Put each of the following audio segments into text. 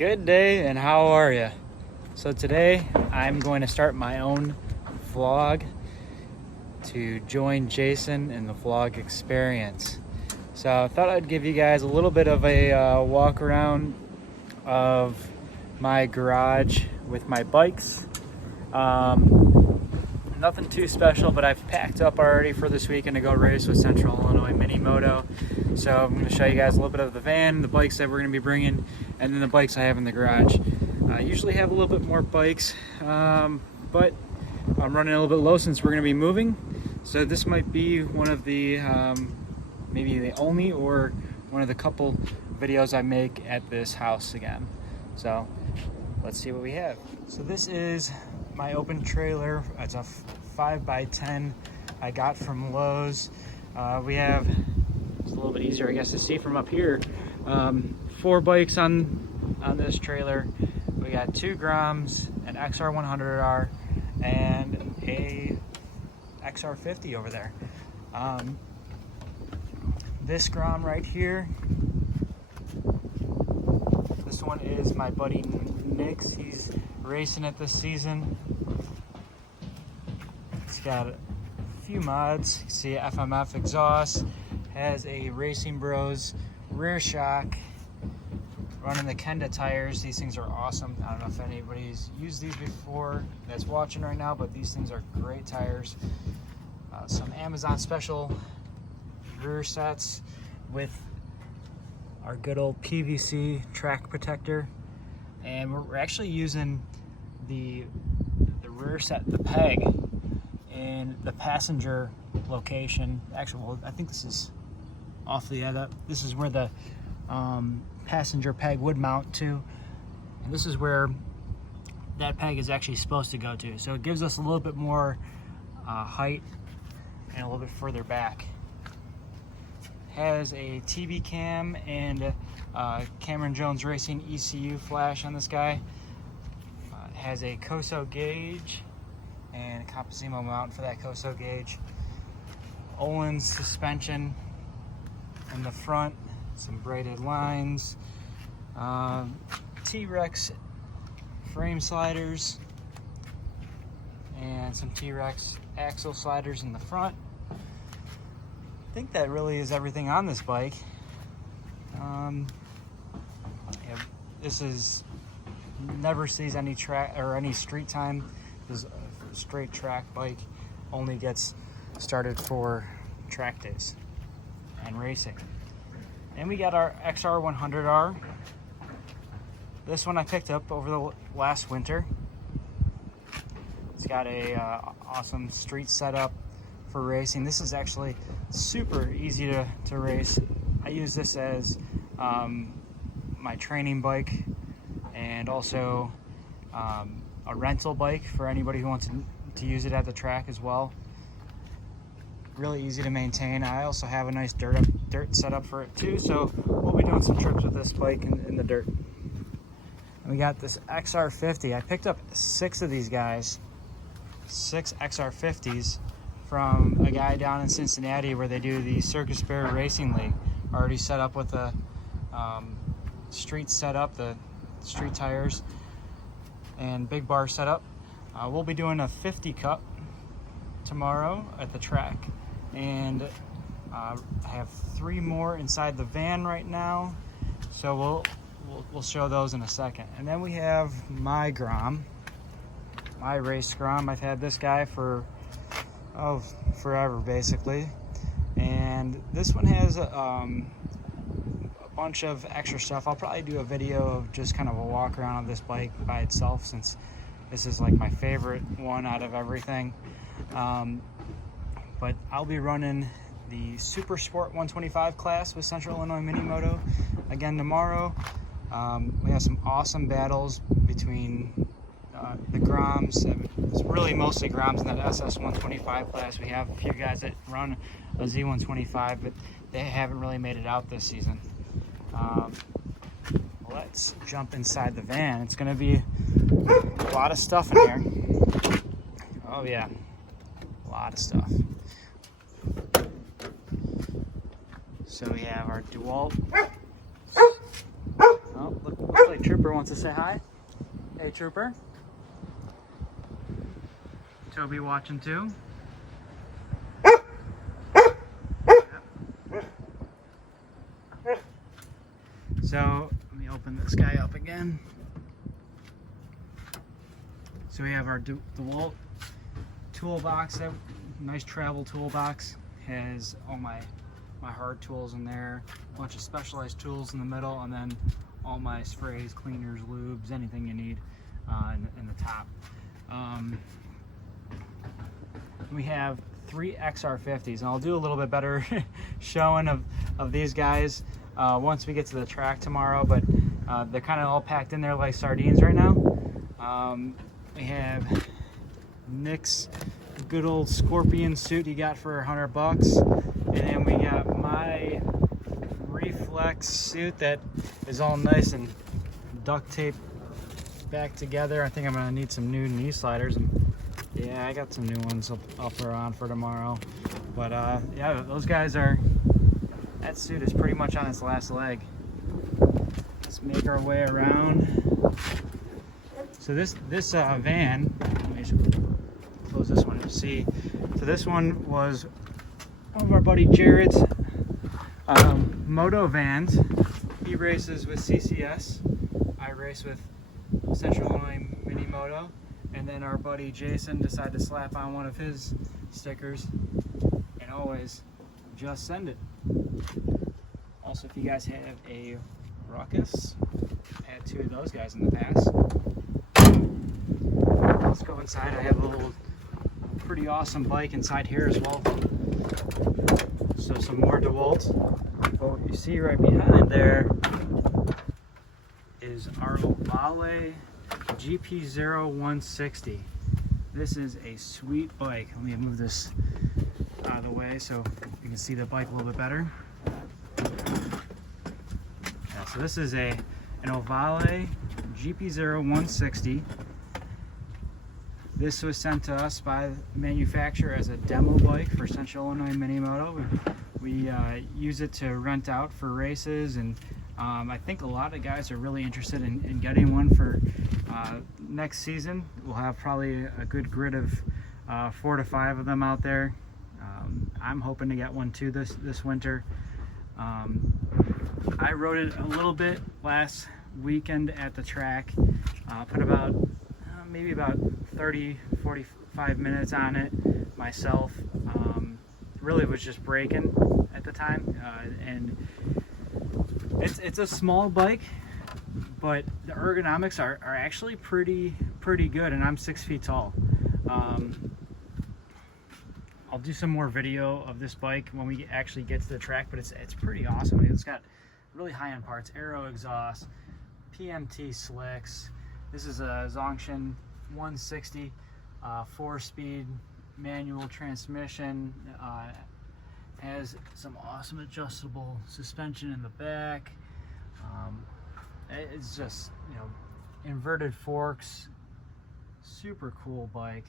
Good day, and how are you? So today I'm going to start my own vlog to join Jason in the vlog experience. So I thought I'd give you guys a little bit of a walk around of my garage with my bikes. Nothing too special, but I've packed up already for this weekend to go race with Central Illinois Mini Moto. So I'm going to show you guys a little bit of the van, the bikes that we're going to be bringing, and then the bikes I have in the garage. I usually have a little bit more bikes, but I'm running a little bit low since we're going to be moving. So this might be one of the, maybe the only or one of the couple videos I make at this house again. So let's see what we have. So this is my open trailer. It's a 5x10 I got from Lowe's. We have, it's a little bit easier I guess to see from up here, 4 bikes on this trailer. We got 2 Groms, an XR100R, and a XR50 over there. This Grom right here, this one is my buddy Nick's. He's racing it this season. It's got a few mods. You can see FMF exhaust, has a Racing Bros rear shock, running the Kenda tires. These things are awesome. I don't know if anybody's used these before that's watching right now, but these things are great tires. Some Amazon special rear sets with our good old PVC track protector, and we're actually using the rear set, the peg, in the passenger location. Actually, well, I think this is off the end up. This is where the passenger peg would mount to, and this is where that peg is actually supposed to go to. So it gives us a little bit more height and a little bit further back. Has a TV cam and Cameron Jones Racing ECU flash on this guy. Has a COSO gauge and a Composimo mount for that COSO gauge. Olin's suspension in the front, some braided lines, T-Rex frame sliders, and some T-Rex axle sliders in the front. I think that really is everything on this bike. Yeah, this is never sees any track or any street time. This is a straight track bike, only gets started for track days and racing. And we got our XR100R. This one I picked up over the last winter. It's got a awesome street setup for racing. This is actually super easy to race. I use this as my training bike, and also a rental bike for anybody who wants to use it at the track as well. Really easy to maintain. I also have a nice dirt setup for it too, so we'll be doing some trips with this bike in the dirt. And we got this XR50. I picked up 6 of these guys, 6 XR50s from a guy down in Cincinnati where they do the Circus Bear Racing League. Already set up with a street setup, the street tires and big bar setup. We'll be doing a 50 Cup tomorrow at the track, and I have 3 more inside the van right now, so we'll show those in a second. And then we have my Grom, my race Grom. I've had this guy for forever basically, and this one has a bunch of extra stuff. I'll probably do a video of just kind of a walk around of this bike by itself, since this is like my favorite one out of everything. But I'll be running the Super Sport 125 class with Central Illinois Mini Moto again tomorrow. We have some awesome battles between the Groms. It's really mostly Groms in that SS 125 class. We have a few guys that run a Z125, but they haven't really made it out this season. Let's jump inside the van. It's going to be a lot of stuff in here. Oh yeah, a lot of stuff. So we have our DeWalt. Oh, look like Trooper wants to say hi. Hey, Trooper. Toby watching too. So let me open this guy up again. So we have our DeWalt toolbox, that nice travel toolbox. Has all my hard tools in there, a bunch of specialized tools in the middle, and then all my sprays, cleaners, lubes, anything you need in the top. We have 3 XR50s, and I'll do a little bit better showing of these guys once we get to the track tomorrow, but they're kind of all packed in there like sardines right now. We have Nick's good old Scorpion suit he got for $100, and then we got my Reflex suit that is all nice and duct taped back together. I think I'm gonna need some new knee sliders, and yeah, I got some new ones I'll throw on for tomorrow. But yeah, those guys are, that suit is pretty much on its last leg. Let's make our way around. So this van, let me just close this one to see. So this one was one of our buddy Jared's moto vans. He races with CCS. I race with Central Illinois Mini Moto. And then our buddy Jason decided to slap on one of his stickers, and always just send it. Also, if you guys have a Ruckus, I had 2 of those guys in the past. Let's go inside. I have a little pretty awesome bike inside here as well. So some more DeWalt. But what you see right behind there is our Ovale GP0160. This is a sweet bike. Let me move this out of the way so you can see the bike a little bit better. Yeah, so this is an Ovale GP0160. This was sent to us by the manufacturer as a demo bike for Central Illinois Mini Moto. We use it to rent out for races, and I think a lot of guys are really interested in getting one for next season. We'll have probably a good grid of 4 to 5 of them out there. I'm hoping to get one too this winter. I rode it a little bit last weekend at the track. Put about maybe about 30-45 minutes on it myself. Really was just braking at the time, and it's a small bike, but the ergonomics are actually pretty good, and I'm 6 feet tall. I'll do some more video of this bike when we actually get to the track, but it's pretty awesome. It's got really high-end parts, aero exhaust, PMT slicks. This is a Zongshin 160, 4-speed manual transmission. Has some awesome adjustable suspension in the back. It's just, you know, inverted forks. Super cool bike.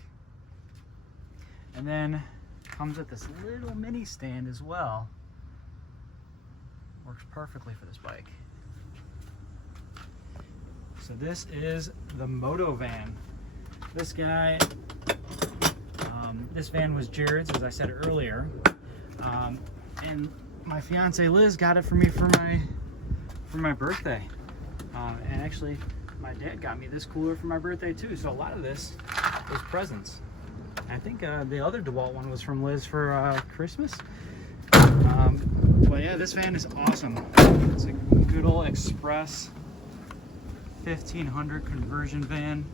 And then comes with this little mini stand as well. Works perfectly for this bike. So this is the Moto van. This guy, this van was Jared's, as I said earlier, and my fiance Liz got it for me for my birthday. And actually, my dad got me this cooler for my birthday too. So a lot of this was presents. I think the other DeWalt one was from Liz for Christmas. But yeah, this van is awesome. It's a good old Express 1500 conversion van.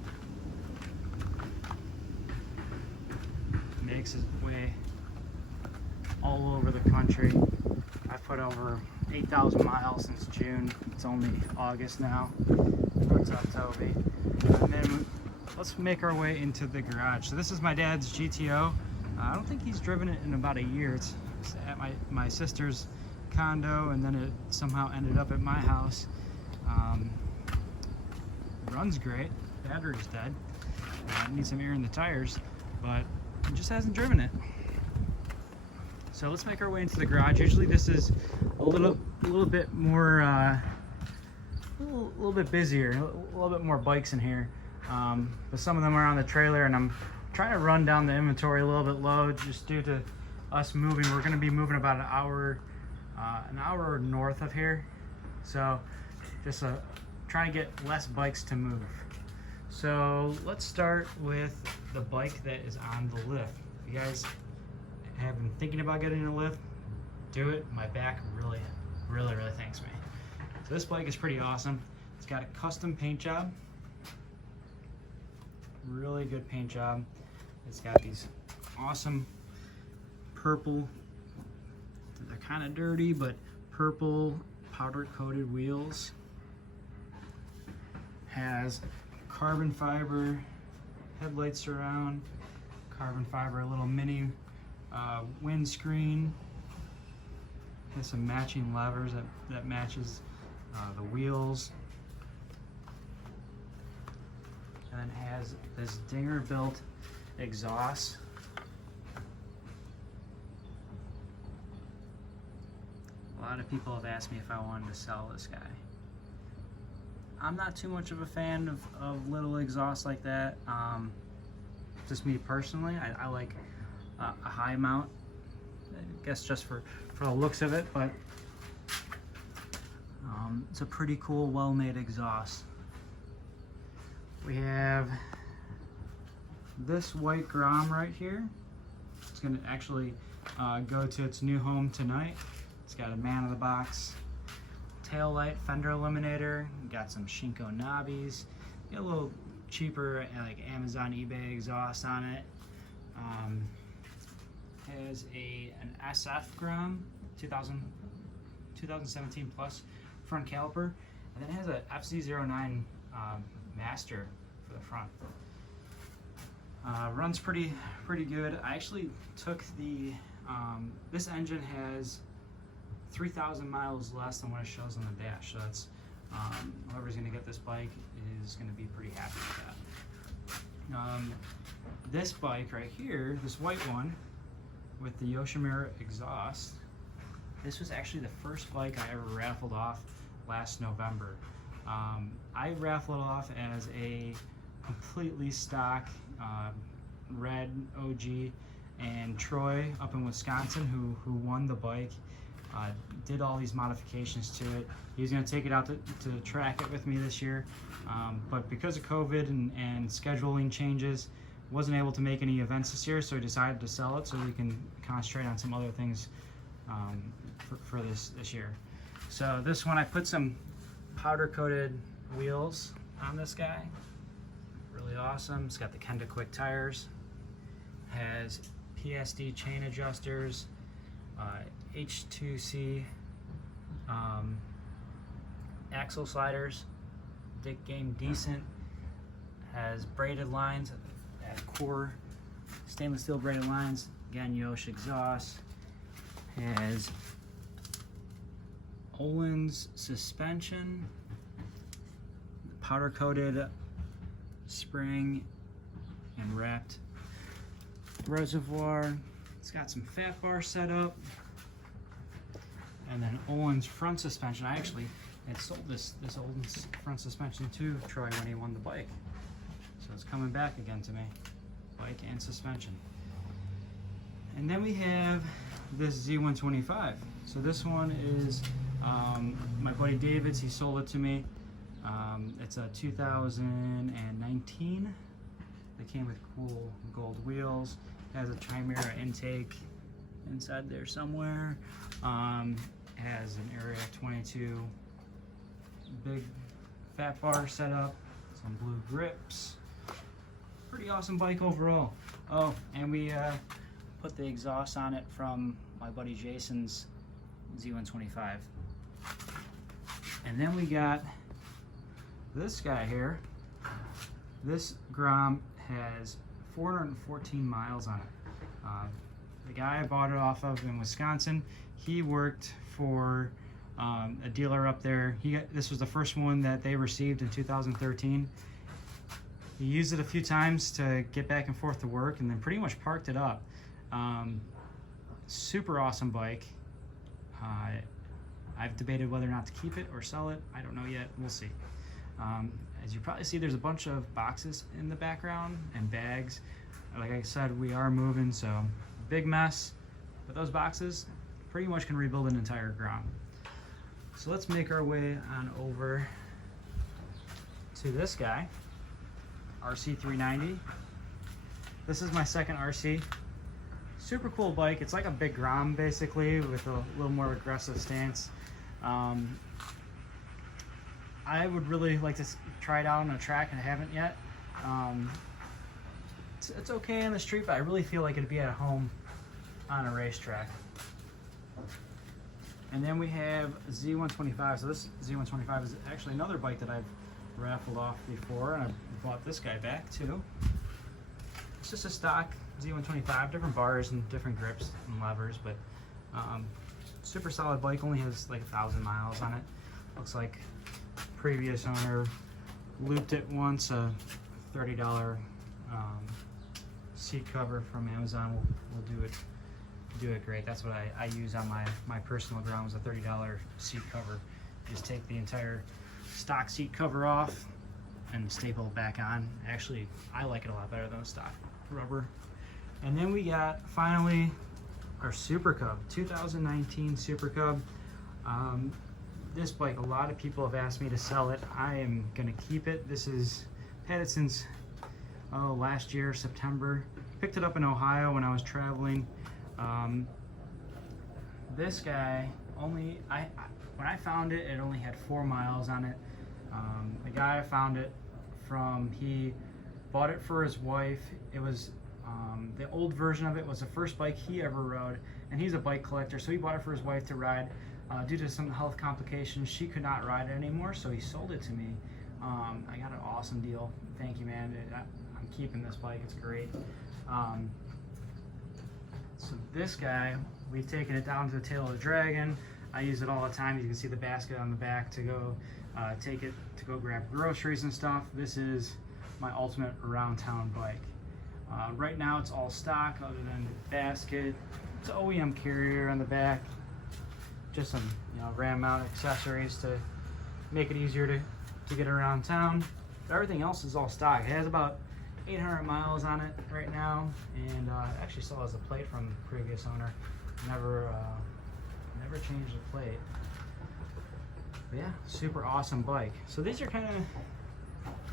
Makes its way all over the country. I've put over 8,000 miles since June. It's only August now. What's up, Toby? And then let's make our way into the garage. So this is my dad's GTO. I don't think he's driven it in about a year. It's at my sister's condo, and then it somehow ended up at my house. Runs great. Battery's dead. Needs some air in the tires, but he just hasn't driven it. So let's make our way into the garage. Usually this is a little bit more little bit busier, a little bit more bikes in here. But some of them are on the trailer, and I'm trying to run down the inventory a little bit low just due to us moving. We're going to be moving about an hour north of here. So just trying to get less bikes to move. So let's start with the bike that is on the lift. If you guys have been thinking about getting a lift, do it. My back really thanks me. So this bike is pretty awesome. It's got a custom paint job. Really good paint job. It's got these awesome purple, they're kind of dirty, but purple powder coated wheels. Has carbon fiber headlight surround, carbon fiber little mini windscreen. Has some matching levers that matches the wheels. And then has this Dinger built exhaust. A lot of people have asked me if I wanted to sell this guy. I'm not too much of a fan of little exhausts like that. Just me personally, I like a high mount, I guess just for the looks of it, but it's a pretty cool, well-made exhaust. We have this white Grom right here. It's going to actually go to its new home tonight. It's got a man of the box tail light, fender eliminator, got some Shinko knobbies, got a little cheaper like Amazon, eBay exhaust on it. Has an SF Grom 2017 plus front caliper, and then it has a FC09 master for the front. Runs pretty good. I actually took the this engine has 3,000 miles less than what it shows on the dash, so that's whoever's going to get this bike is going to be pretty happy with that. This bike right here, this white one with the Yoshimura exhaust, this was actually the first bike I ever raffled off last November. I raffled it off as a completely stock red OG, and Troy up in Wisconsin, who won the bike, did all these modifications to it. He's going to take it out to track it with me this year, but because of COVID and scheduling changes, wasn't able to make any events this year, so he decided to sell it so we can concentrate on some other things for this year. So this one, I put some powder coated wheels on this guy. Really awesome. It's got the Kenda Quick tires, has PSD chain adjusters, H2C axle sliders, dick game decent, has braided lines, has core stainless steel braided lines, again Yosh exhaust, has Olin's suspension, powder coated spring and wrapped reservoir. It's got some fat bar set up, and then Olin's front suspension. I actually had sold this Olin's front suspension to Troy when he won the bike, so it's coming back again to me, bike and suspension. And then we have this Z125. So this one is my buddy David's. He sold it to me. It's a 2019. They came with cool gold wheels. It has a Chimera intake inside there somewhere. Has an Area 22 big fat bar setup, some blue grips. Pretty awesome bike overall. Oh, and we put the exhaust on it from my buddy Jason's Z125. And then we got this guy here. This Grom has 414 miles on it. The guy I bought it off of in Wisconsin, he worked for a dealer up there. This was the first one that they received in 2013. He used it a few times to get back and forth to work, and then pretty much parked it up. Super awesome bike. I've debated whether or not to keep it or sell it. I don't know yet. We'll see. As you probably see, there's a bunch of boxes in the background and bags. Like I said, we are moving, so big mess. But those boxes pretty much can rebuild an entire ground. So let's make our way on over to this guy, RC390. This is my second RC. Super cool bike. It's like a big Grom basically with a little more aggressive stance. I would really like to try it out on a track, and I haven't yet. It's okay on the street, but I really feel like it'd be at home on a racetrack. And then we have Z125. So this Z125 is actually another bike that I've raffled off before, and I bought this guy back too. It's just a stock Z125, different bars and different grips and levers, but super solid bike. Only has like 1,000 miles on it. Looks like previous owner looped it once. A $30 seat cover from Amazon will do it great. That's what I use on my personal grounds, a $30 seat cover. You just take the entire stock seat cover off and staple it back on. Actually, I like it a lot better than the stock rubber. And then we got finally our Super Cub, 2019 Super Cub. This bike, a lot of people have asked me to sell it. I am gonna keep it. Had it since last year, September. Picked it up in Ohio when I was traveling. This guy when I found it, it only had 4 miles on it. The guy I found it from, he bought it for his wife. It was the old version of it was the first bike he ever rode, and he's a bike collector, so he bought it for his wife to ride. Due to some health complications, she could not ride it anymore, so he sold it to me. I got an awesome deal. Thank you, man. I'm keeping this bike. It's great. So this guy, we've taken it down to the Tail of the Dragon. I use it all the time. You can see the basket on the back to go take it to go grab groceries and stuff. This is my ultimate around town bike. Right now it's all stock other than the basket. It's an OEM carrier on the back. Just some ram mount accessories to make it easier to get around town. But everything else is all stock. It has about 800 miles on it right now, and actually still has a plate from the previous owner. Never changed the plate. But yeah, super awesome bike. So these are kind of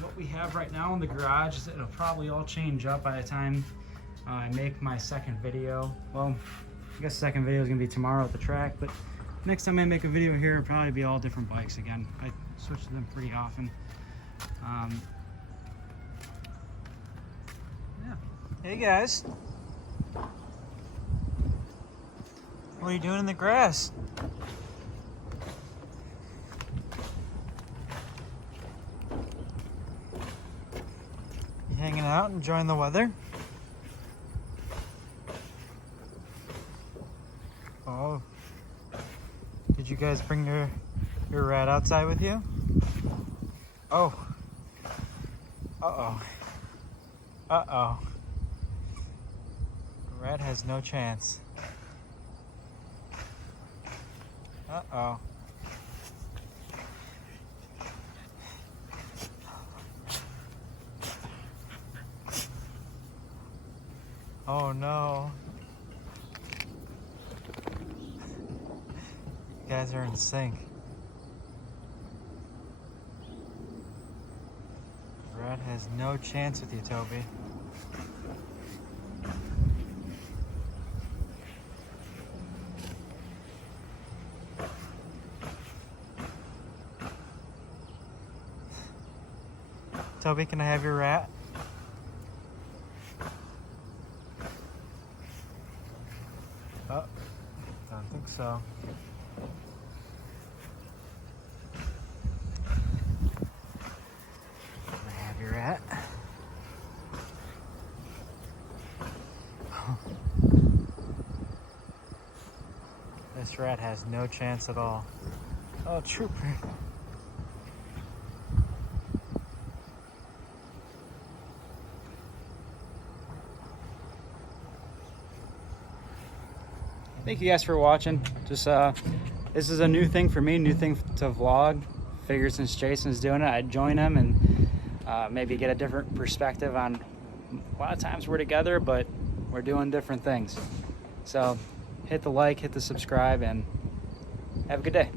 what we have right now in the garage. It'll probably all change up by the time I make my second video. Well, I guess the second video is gonna be tomorrow at the track, but next time I make a video here, it'll probably be all different bikes again. I switch to them pretty often. Yeah. Hey guys. What are you doing in the grass? You hanging out, enjoying the weather? Oh. Did you guys bring your rat outside with you? Oh. Uh-oh. Uh-oh. The rat has no chance. Uh-oh. Oh no. You guys are in sync. Rat has no chance with you, Toby. Toby, can I have your rat? Oh, don't think so. Can I have your rat? This rat has no chance at all. Oh, trooper. Thank you guys for watching. Just this is a new thing for me, new thing to vlog. Figured since Jason's doing it, I'd join him and maybe get a different perspective on, a lot of times we're together, but we're doing different things. So hit the like, hit the subscribe, and have a good day.